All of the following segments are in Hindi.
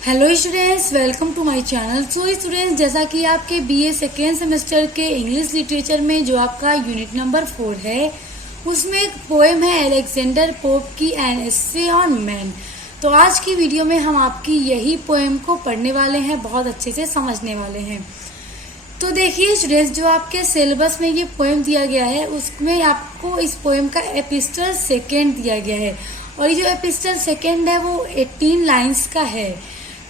Hello students, welcome to my channel. So students, जैसा कि आपके बीए सेकेंड सेमेस्टर के इंग्लिश लिटरेचर में जो आपका यूनिट नंबर 4 है, उसमें एक पोएम है अलेक्जेंडर पोप की एन एसे ऑन मैन। तो आज की वीडियो में हम आपकी यही पोएम को पढ़ने वाले हैं, बहुत अच्छे से समझने वाले हैं। तो देखिए स्टूडेंट्स, जो आपके सिलेबस में ये पोएम दिया गया है उसमें आपको इस पोएम का एपिस्टल सेकेंड दिया गया है, और ये जो एपिस्टल सेकेंड है वो 18 लाइन्स का है।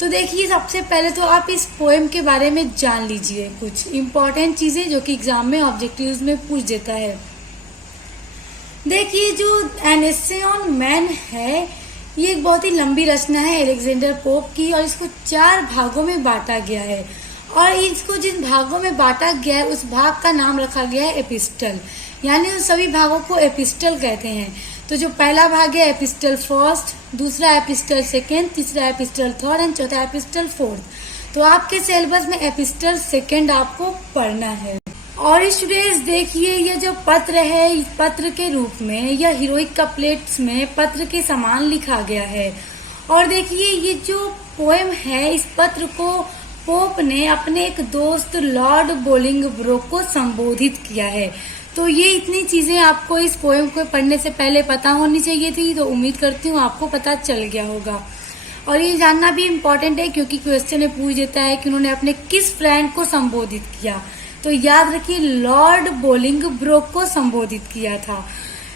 तो देखिए, सबसे पहले तो आप इस पोएम के बारे में जान लीजिए कुछ इम्पोर्टेंट चीजें जो कि एग्जाम में ऑब्जेक्टिव्स में पूछ देता है। देखिए, जो एन एसे ऑन मैन है, ये एक बहुत ही लंबी रचना है अलेक्जेंडर पोप की, और इसको 4 भागों में बांटा गया है। और इसको जिन भागों में बांटा गया है उस भाग का नाम रखा गया है एपिस्टल, यानी उन सभी भागों को एपिस्टल कहते हैं। तो जो पहला भाग है एपिस्टल फर्स्ट, दूसरा एपिस्टल सेकेंड, तीसरा एपिस्टल थर्ड एंड चौथा एपिस्टल फोर्थ। तो आपके सिलेबस में एपिस्टल सेकेंड आपको पढ़ना है। और स्टूडेंट्स देखिए, ये जो पत्र है, इस पत्र के रूप में यह हीरोइक कपलेट्स में पत्र के समान लिखा गया है। और देखिए, ये जो पोएम है, इस पत्र को पोप ने अपने एक दोस्त लॉर्ड बोलिंगब्रोक को संबोधित किया है। तो ये इतनी चीजें आपको इस पोएम को पढ़ने से पहले पता होनी चाहिए थी, तो उम्मीद करती हूँ आपको पता चल गया होगा। और ये जानना भी इम्पोर्टेंट है क्योंकि क्वेश्चन में पूछ देता है कि उन्होंने अपने किस फ्रेंड को संबोधित किया। तो याद रखिए, लॉर्ड बोलिंगब्रोक को संबोधित किया था।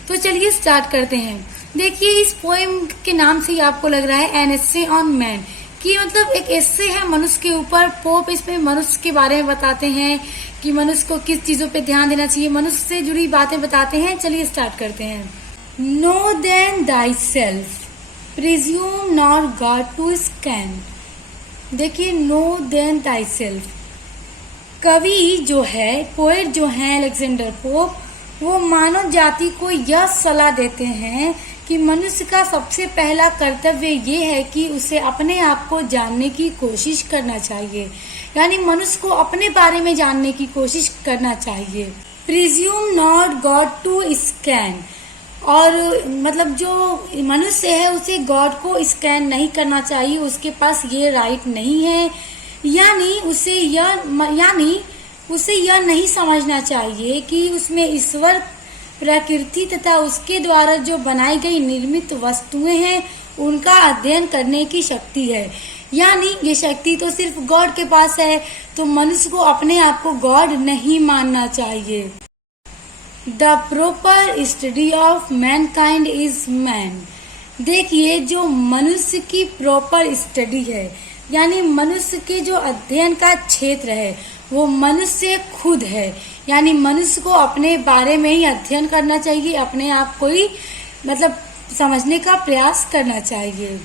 तो चलिए स्टार्ट करते हैं। देखिए, इस पोएम के नाम से ही आपको लग रहा है एन एसे ऑन मैन, कि मतलब एक एस्से है मनुष्य के ऊपर। पोप इसमें मनुष्य के बारे में बताते हैं कि मनुष्य को किस चीजों पे ध्यान देना चाहिए, मनुष्य से जुड़ी बातें बताते हैं। चलिए स्टार्ट करते हैं। Know then thyself, presume not God to scan। देखिए, नो देन thyself, कवि जो है, पोएट जो है अलेक्जेंडर पोप, वो मानव जाति को यह सलाह देते हैं कि मनुष्य का सबसे पहला कर्तव्य ये है कि उसे अपने आप को जानने की कोशिश करना चाहिए, यानी मनुष्य को अपने बारे में जानने की कोशिश करना चाहिए। Presume not God to scan, और मतलब जो मनुष्य है उसे गॉड को स्कैन नहीं करना चाहिए, उसके पास ये राइट नहीं है। यानी उसे यह नहीं समझना चाहिए कि उसमें ईश्वर, प्रकृति तथा उसके द्वारा जो बनाई गई निर्मित वस्तुएं हैं उनका अध्ययन करने की शक्ति है। यानी ये शक्ति तो सिर्फ गॉड के पास है, तो मनुष्य को अपने आप को गॉड नहीं मानना चाहिए। The proper study of Mankind is man. देखिए, जो मनुष्य की प्रॉपर स्टडी है, यानी मनुष्य के जो अध्ययन का क्षेत्र है, वो मनुष्य खुद है। यानी मनुष्य को अपने बारे में ही अध्ययन करना चाहिए, अपने आप को ही मतलब समझने का प्रयास करना चाहिए।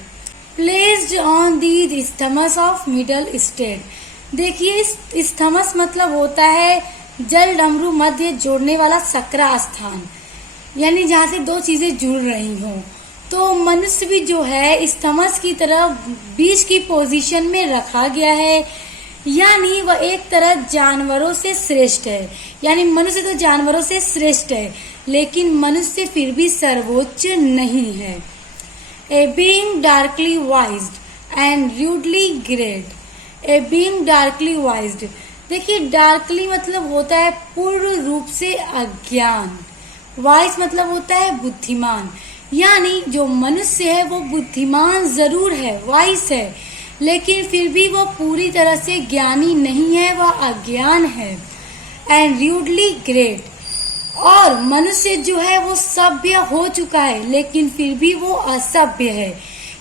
Placed on the isthmus of middle state. देखिए, स्थमस मतलब होता है जल डमरू मध्य जोड़ने वाला सकरा स्थान, यानी जहाँ से दो चीजें जुड़ रही हों। तो मनुष्य भी जो है स्थमस की तरह बीच की पोजीशन में रखा गया है, यानी वह एक तरह जानवरों से श्रेष्ठ है। यानी मनुष्य तो जानवरों से श्रेष्ठ है, लेकिन मनुष्य फिर भी सर्वोच्च नहीं है। A being darkly wise and rudely great. A being darkly wise, देखिए डार्कली मतलब होता है पूर्ण रूप से अज्ञान, वाइज मतलब होता है बुद्धिमान। यानी जो मनुष्य है वो बुद्धिमान जरूर है, वाइज है, लेकिन फिर भी वो पूरी तरह से ज्ञानी नहीं है, वह अज्ञान है। एंड रूडली ग्रेट, और मनुष्य जो है वो सभ्य हो चुका है, लेकिन फिर भी वो असभ्य है।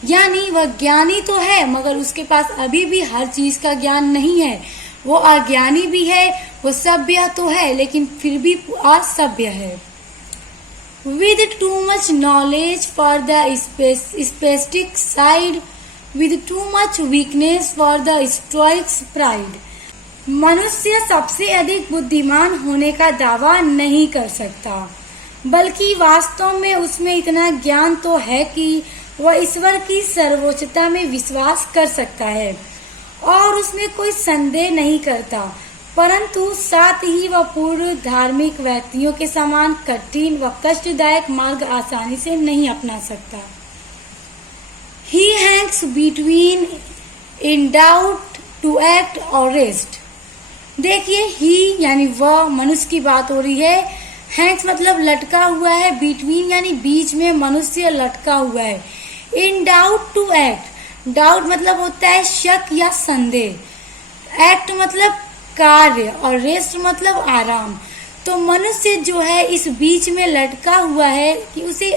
यानी वह ज्ञानी तो है मगर उसके पास अभी भी हर चीज का ज्ञान नहीं है, वो अज्ञानी भी है, वो सभ्य तो है लेकिन फिर भी असभ्य है। With too much knowledge for the specific side, with too much weakness for the stoic's pride। मनुष्य सबसे अधिक बुद्धिमान होने का दावा नहीं कर सकता, बल्कि वास्तव में उसमें इतना ज्ञान तो है कि वह ईश्वर की सर्वोच्चता में विश्वास कर सकता है और उसमें कोई संदेह नहीं करता, परंतु साथ ही वह पूर्व धार्मिक व्यक्तियों के समान कठिन व कष्टदायक मार्ग आसानी से नहीं अपना सकता। He hangs between in doubt to act or rest. देखिए ही यानी वह मनुष्य की बात हो रही है। हैंग्स मतलब लटका हुआ है, बिटवीन यानी बीच में मनुष्य लटका हुआ है। In doubt to act, doubt मतलब होता है शक या संदेह, एक्ट मतलब कार्य और रेस्ट मतलब आराम। तो मनुष्य जो है इस बीच में लटका हुआ है कि उसे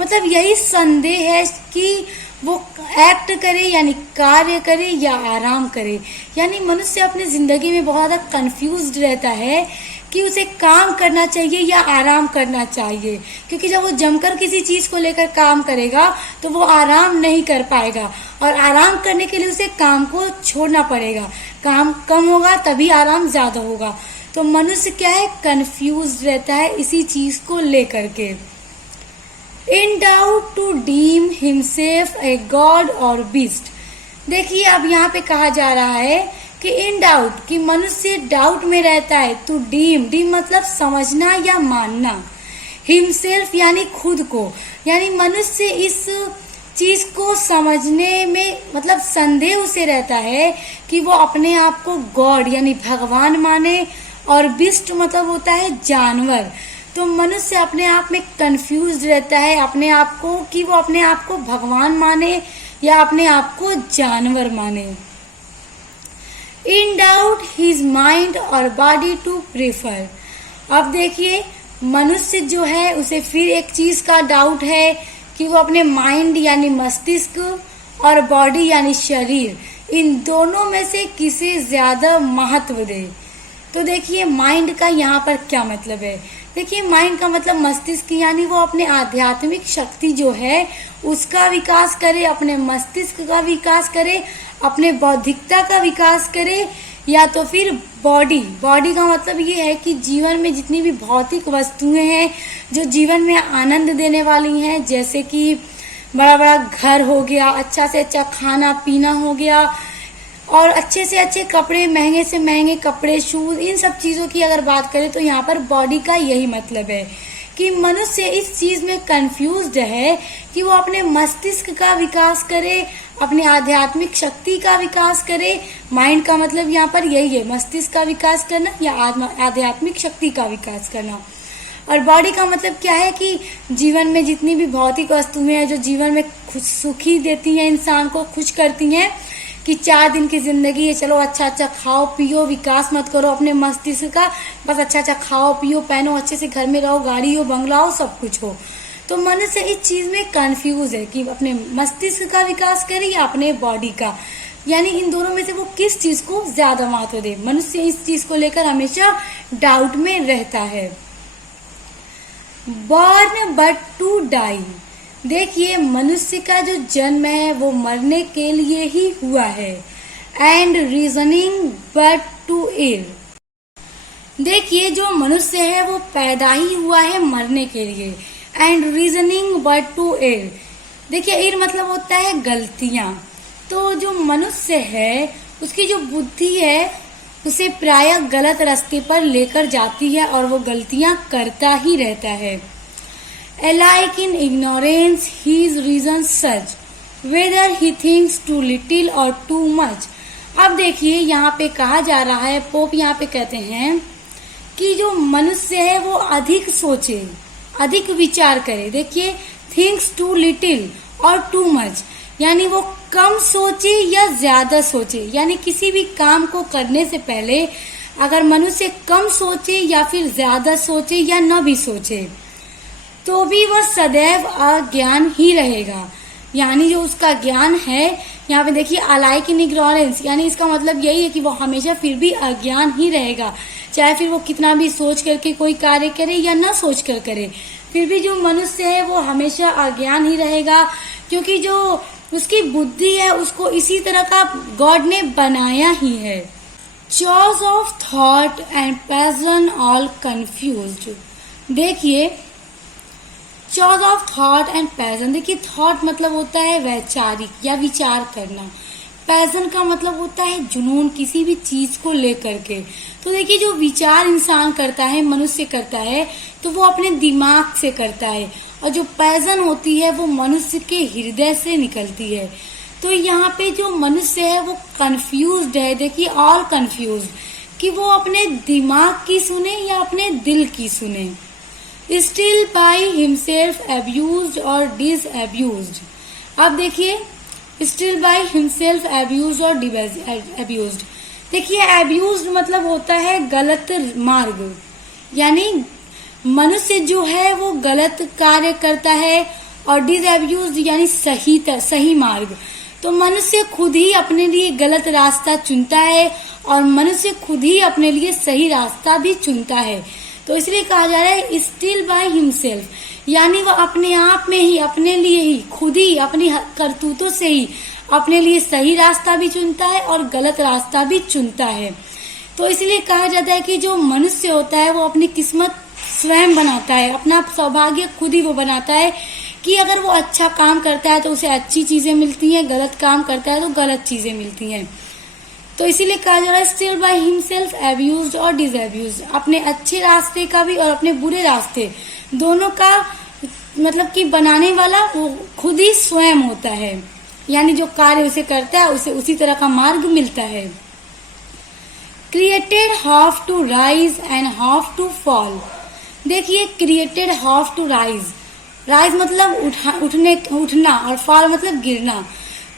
मतलब यही संदेह है कि वो एक्ट करे यानी कार्य करे या आराम करे। यानी मनुष्य अपने जिंदगी में बहुत ज्यादा कंफ्यूज्ड रहता है कि उसे काम करना चाहिए या आराम करना चाहिए, क्योंकि जब वो जमकर किसी चीज को लेकर काम करेगा तो वो आराम नहीं कर पाएगा, और आराम करने के लिए उसे काम को छोड़ना पड़ेगा। काम कम होगा तभी आराम ज्यादा होगा। तो मनुष्य क्या है, कंफ्यूज रहता है इसी चीज को लेकर के। In doubt to deem himself a god or beast. देखिए अब यहाँ पे कहा जा रहा है कि इन डाउट, कि मनुष्य डाउट में रहता है। टू डीम, डीम मतलब समझना या मानना, हिमसेल्फ यानी खुद को, यानी मनुष्य इस चीज को समझने में मतलब संदेह उसे रहता है कि वो अपने आप को गॉड यानी भगवान माने, और बिस्ट मतलब होता है जानवर। तो मनुष्य अपने आप में कंफ्यूज रहता है अपने आप को कि वो अपने आप को भगवान माने या अपने आप को जानवर माने। इन डाउट हिज माइंड और बॉडी टू प्रेफर। अब देखिए मनुष्य जो है उसे फिर एक चीज का डाउट है कि वो अपने माइंड यानी मस्तिष्क और बॉडी यानी शरीर, इन दोनों में से किसे ज्यादा महत्व दे। तो देखिए माइंड का यहाँ पर क्या मतलब है। देखिए माइंड का मतलब मस्तिष्क, यानी वो अपने आध्यात्मिक शक्ति जो है उसका विकास करे, अपने मस्तिष्क का विकास करे, अपने बौद्धिकता का विकास करे, या तो फिर बॉडी। बॉडी का मतलब ये है कि जीवन में जितनी भी भौतिक वस्तुएं हैं जो जीवन में आनंद देने वाली हैं, जैसे कि बड़ा बड़ा घर हो गया, अच्छा से अच्छा खाना पीना हो गया, और अच्छे से अच्छे कपड़े, महंगे से महंगे कपड़े, शूज, इन सब चीजों की अगर बात करें तो यहाँ पर बॉडी का यही मतलब है कि मनुष्य इस चीज में कंफ्यूज्ड है कि वो अपने मस्तिष्क का विकास करे, अपने आध्यात्मिक शक्ति का विकास करे। माइंड का मतलब यहाँ पर यही है, मस्तिष्क का विकास करना या आध्यात्मिक शक्ति का विकास करना। और बॉडी का मतलब क्या है कि जीवन में जितनी भी भौतिक वस्तुएं हैं जो जीवन में सुखी देती हैं, इंसान को खुश करती हैं, कि 4 दिन की जिंदगी है, चलो अच्छा अच्छा खाओ पियो, विकास मत करो अपने मस्तिष्क का, बस अच्छा अच्छा खाओ पियो, पहनो, अच्छे से घर में रहो, गाड़ी हो, बंगला हो, सब कुछ हो। तो मनुष्य इस चीज में कंफ्यूज है कि अपने मस्तिष्क का विकास करे या अपने बॉडी का, यानी इन दोनों में से वो किस चीज को ज्यादा महत्व दे। मनुष्य इस चीज को लेकर हमेशा डाउट में रहता है। Born but to die. देखिए मनुष्य का जो जन्म है वो मरने के लिए ही हुआ है। एंड रीजनिंग बट टू एर। देखिए जो मनुष्य है वो पैदा ही हुआ है मरने के लिए। एंड रीजनिंग बट टू एर। देखिए एर मतलब होता है गलतियां। तो जो मनुष्य है उसकी जो बुद्धि है उसे प्रायः गलत रास्ते पर लेकर जाती है और वो गलतियां करता ही रहता है। Alike in ignorance, his reasons such, whether he thinks too little or too much। अब देखिए यहाँ पे कहा जा रहा है, पोप यहाँ पे कहते हैं कि जो मनुष्य है वो अधिक सोचे, अधिक विचार करे। देखिए थिंक्स टू लिटिल और टू मच, यानी वो कम सोचे या ज्यादा सोचे, यानी किसी भी काम को करने से पहले अगर मनुष्य कम सोचे या फिर ज्यादा सोचे या न भी सोचे तो भी वह सदैव अज्ञान ही रहेगा। यानी जो उसका ज्ञान है, यहाँ पे देखिए अलाइक इन इग्नोरेंस, यानी इसका मतलब यही है कि वो हमेशा फिर भी अज्ञान ही रहेगा, चाहे फिर वो कितना भी सोच करके कोई कार्य करे या ना सोच कर करे, फिर भी जो मनुष्य है वो हमेशा अज्ञान ही रहेगा, क्योंकि जो उसकी बुद्धि है उसको इसी तरह का गॉड ने बनाया ही है। Choice of thought and passion all confused. देखिए choice of thought and passion. देखिए थॉट मतलब होता है वैचारिक या विचार करना, पैशन का मतलब होता है जुनून किसी भी चीज को लेकर के। तो देखिए जो विचार इंसान करता है, मनुष्य करता है, तो वो अपने दिमाग से करता है, और जो पैशन होती है वो मनुष्य के हृदय से निकलती है। तो यहाँ पे जो मनुष्य है वो कंफ्यूज्ड है, देखिए ऑल कंफ्यूज्ड, कि वो अपने दिमाग की सुने या अपने दिल की सुने। स्टिल बाय हिमसेल्फ अब्यूज्ड और डिसअब्यूज्ड। अब देखिए स्टिल बाय हिमसेल्फ अब्यूज्ड और अब्यूज्ड। देखिए अब्यूज्ड मतलब होता है गलत मार्ग, यानी मनुष्य जो है वो गलत कार्य करता है, और डिसअब्यूज्ड यानी सही मार्ग। तो मनुष्य खुद ही अपने लिए गलत रास्ता चुनता है और मनुष्य खुद ही अपने लिए सही रास्ता भी चुनता है। तो इसलिए कहा जा रहा है स्टिल बाय हिमसेल्फ, यानी वह अपने आप में ही, अपने लिए ही, खुद ही अपनी करतूतों से ही अपने लिए सही रास्ता भी चुनता है और गलत रास्ता भी चुनता है। तो इसलिए कहा जाता है कि जो मनुष्य होता है वो अपनी किस्मत स्वयं बनाता है, अपना सौभाग्य खुद ही वो बनाता है, कि अगर वो अच्छा काम करता है तो उसे अच्छी चीजें मिलती हैं, गलत काम करता है तो गलत चीजें मिलती हैं। तो इसीलिए कहा जा रहा है स्टिल बाय हिमसेल्फ अब्यूज्ड और डिसअब्यूज्ड, अपने अच्छे रास्ते का भी और अपने बुरे रास्ते दोनों का मतलब कि बनाने वाला वो खुद ही स्वयं होता है, यानी जो कार्य उसे करता है उसे उसी तरह का मार्ग मिलता है। Created half to rise and half to fall. देखिए created half to rise, rise मतलब उठना और फॉल मतलब गिरना।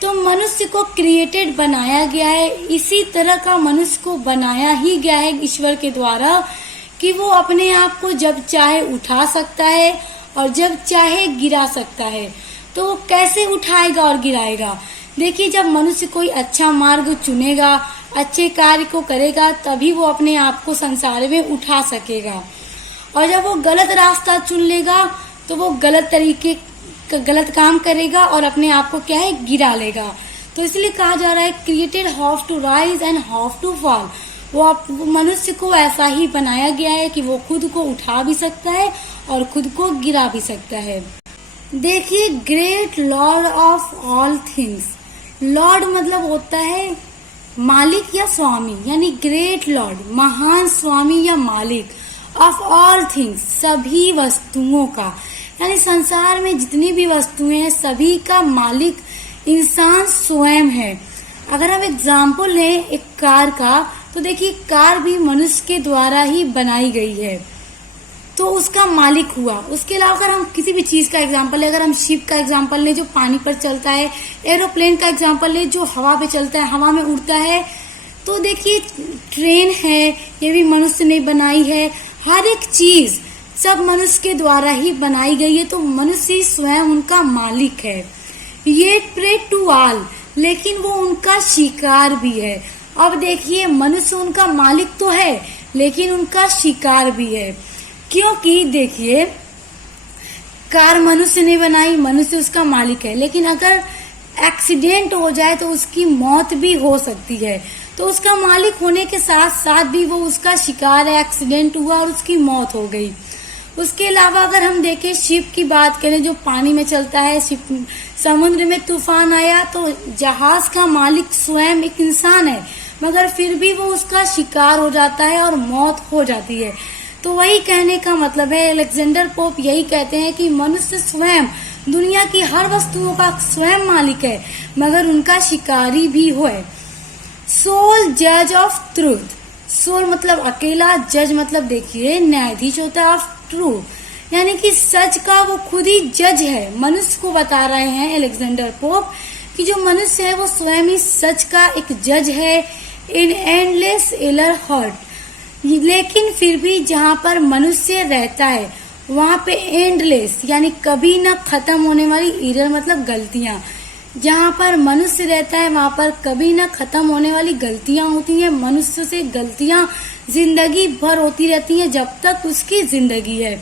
तो मनुष्य को क्रिएटेड बनाया गया है, इसी तरह का मनुष्य को बनाया ही गया है ईश्वर के द्वारा, कि वो अपने आप को जब चाहे उठा सकता है और जब चाहे गिरा सकता है। तो वो कैसे उठाएगा और गिराएगा? देखिए जब मनुष्य कोई अच्छा मार्ग चुनेगा, अच्छे कार्य को करेगा, तभी वो अपने आप को संसार में उठा सकेगा। और जब वो गलत रास्ता चुन लेगा तो वो गलत काम करेगा और अपने आप को क्या है, गिरा लेगा। तो इसलिए कहा जा रहा है created half to rise and half to fall. वो मनुष्य को ऐसा ही बनाया गया है कि वो खुद को उठा भी सकता है और खुद को गिरा भी सकता है। देखिए great Lord of all things. Lord मतलब होता है मालिक या स्वामी, यानी ग्रेट लॉर्ड महान स्वामी या मालिक ऑफ ऑल थिंग्स सभी वस्तुओं का, यानी संसार में जितनी भी वस्तुएं हैं सभी का मालिक इंसान स्वयं है। अगर हम एग्जाम्पल लें एक कार का, तो देखिए कार भी मनुष्य के द्वारा ही बनाई गई है, तो उसका मालिक हुआ। उसके अलावा अगर हम किसी भी चीज का एग्जाम्पल लें, अगर हम शिप का एग्जाम्पल लें जो पानी पर चलता है, एरोप्लेन का एग्जाम्पल लें जो हवा पे चलता है, हवा में उड़ता है, तो देखिए ट्रेन है ये भी मनुष्य ने बनाई है। हर एक चीज सब मनुष्य के द्वारा ही बनाई गई है, तो मनुष्य ही स्वयं उनका मालिक है। ये प्रे टू ऑल, लेकिन वो उनका शिकार भी है। अब देखिए मनुष्य उनका मालिक तो है लेकिन उनका शिकार भी है, क्योंकि देखिए कार मनुष्य ने बनाई, मनुष्य उसका मालिक है, लेकिन अगर एक्सीडेंट हो जाए तो उसकी मौत भी हो सकती है। तो उसका मालिक होने के साथ साथ भी वो उसका शिकार है, एक्सीडेंट हुआ और उसकी मौत हो गई। उसके अलावा अगर हम देखें शिप की बात करें जो पानी में चलता है, शिप समुद्र में तूफान आया तो जहाज का मालिक स्वयं एक इंसान है, मगर फिर भी वो उसका शिकार हो जाता है और मौत हो जाती है। तो वही कहने का मतलब है, अलेक्जेंडर पोप यही कहते हैं कि मनुष्य स्वयं दुनिया की हर वस्तुओं का स्वयं मालिक है, मगर उनका शिकारी भी है। सोल जज ऑफ ट्रूथ। सोल मतलब अकेला, जज मतलब देखिए न्यायाधीश होता है ऑफ ट्रूथ, यानी कि सच का वो खुद ही जज है। मनुष्य को बता रहे हैं अलेक्जेंडर पोप कि जो मनुष्य है वो स्वयं ही सच का एक जज है इन एंडलेस एरर हर्ट। लेकिन फिर भी जहाँ पर मनुष्य रहता है वहाँ पे एंडलेस यानी कभी न खत्म होने वाली, एरर मतलब गलतियां, जहाँ पर मनुष्य रहता है वहाँ पर कभी न खत्म होने वाली गलतियां होती हैं। मनुष्य से गलतियां जिंदगी भर होती रहती हैं जब तक उसकी जिंदगी है।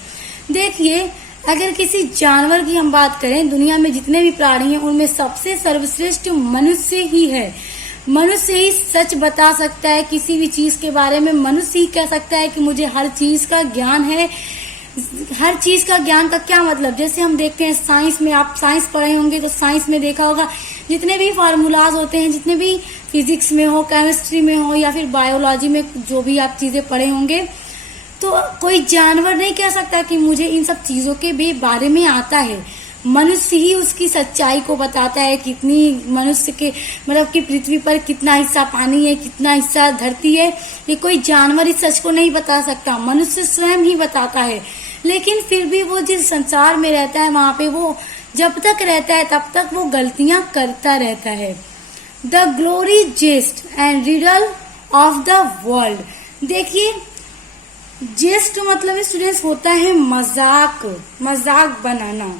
देखिए अगर किसी जानवर की हम बात करें, दुनिया में जितने भी प्राणी हैं उनमें सबसे सर्वश्रेष्ठ मनुष्य ही है। मनुष्य ही सच बता सकता है किसी भी चीज के बारे में। मनुष्य ही कह सकता है कि मुझे हर चीज का ज्ञान है। हर चीज का ज्ञान का क्या मतलब, जैसे हम देखते हैं साइंस में, आप साइंस पढ़े होंगे तो साइंस में देखा होगा जितने भी फार्मूलाज होते हैं, जितने भी फिजिक्स में हो, केमिस्ट्री में हो या फिर बायोलॉजी में, जो भी आप चीजें पढ़े होंगे, तो कोई जानवर नहीं कह सकता कि मुझे इन सब चीजों के भी बारे में आता है। मनुष्य ही उसकी सच्चाई को बताता है, कितनी मनुष्य के मतलब कि पृथ्वी पर कितना हिस्सा पानी है, कितना हिस्सा धरती है। ये कोई जानवर इस सच को नहीं बता सकता, मनुष्य स्वयं ही बताता है। लेकिन फिर भी वो जिस संसार में रहता है वहां पे वो जब तक रहता है तब तक वो गलतियां करता रहता है। The glory jest and riddle of the world. देखिए, जेस्ट मतलब स्टूडेंट्स होता है मजाक, मजाक बनाना,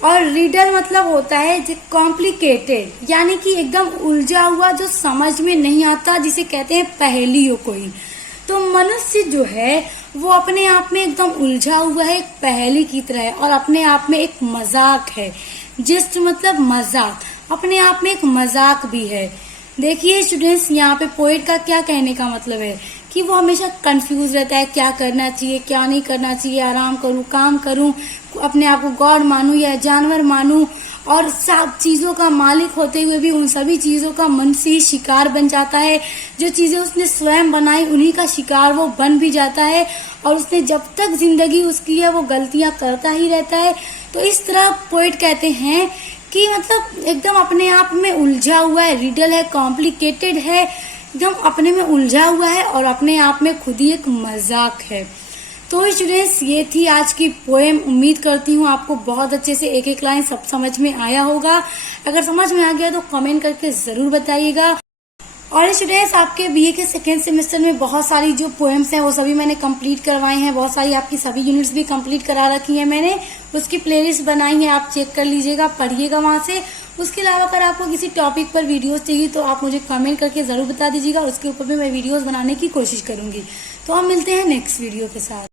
और रिडल मतलब होता है कॉम्प्लिकेटेड, यानी कि एकदम उलझा हुआ जो समझ में नहीं आता, जिसे कहते हैं पहेली हो कोई। तो मनुष्य जो है वो अपने आप में एकदम उलझा हुआ है, एक पहेली की तरह है, और अपने आप में एक मजाक है। जेस्ट मतलब मजाक, अपने आप में एक मजाक भी है। देखिए स्टूडेंट्स, यहाँ पे पोएट का क्या कहने का मतलब है कि वो हमेशा कंफ्यूज रहता है, क्या करना चाहिए क्या नहीं करना चाहिए, आराम करूं काम करूं, अपने आप को गॉड मानूं या जानवर मानूं, और सब चीजों का मालिक होते हुए भी उन सभी चीजों का मन से ही शिकार बन जाता है। जो चीजें उसने स्वयं बनाई उन्हीं का शिकार वो बन भी जाता है, और उसने जब तक जिंदगी उसकी है वो गलतियां करता ही रहता है। तो इस तरह पोएट कहते हैं कि मतलब एकदम अपने आप में उलझा हुआ है, रिडल है, कॉम्प्लिकेटेड है, एकदम अपने में उलझा हुआ है और अपने आप में खुद ही एक मजाक है। तो स्टूडेंट्स, ये थी आज की पोएम। उम्मीद करती हूँ आपको बहुत अच्छे से एक एक लाइन सब समझ में आया होगा। अगर समझ में आ गया तो कमेंट करके जरूर बताइएगा। और स्टूडेंट्स, आपके बीए के सेकेंड सेमेस्टर में बहुत सारी जो पोएम्स हैं वो सभी मैंने कंप्लीट करवाई हैं, बहुत सारी आपकी सभी यूनिट्स भी कंप्लीट करा रखी हैं मैंने, उसकी प्लेलिस्ट बनाई है, आप चेक कर लीजिएगा, पढ़िएगा वहां से। उसके अलावा अगर आपको किसी टॉपिक पर वीडियोस चाहिए तो आप मुझे कमेंट करके जरूर बता दीजिएगा, उसके ऊपर भी मैं वीडियोस बनाने की कोशिश करूंगी। तो हम मिलते हैं नेक्स्ट वीडियो के साथ।